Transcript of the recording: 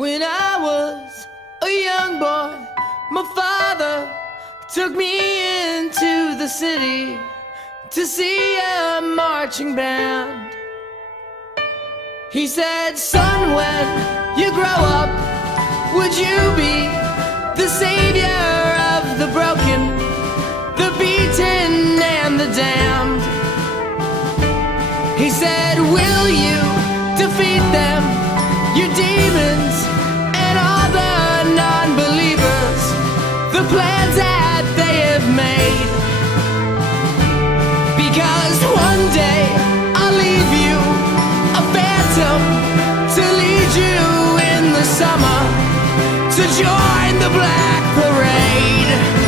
When I was a young boy, my father took me into the city to see a marching band. He said, "Son, when you grow up, would you be the savior of the broken, the beaten and the damned?" He said, "Will you defeat them, your demons and all the non-believers, the plans that they have made? Because one day I'll leave you a phantom to lead you in the summer to join the Black Parade."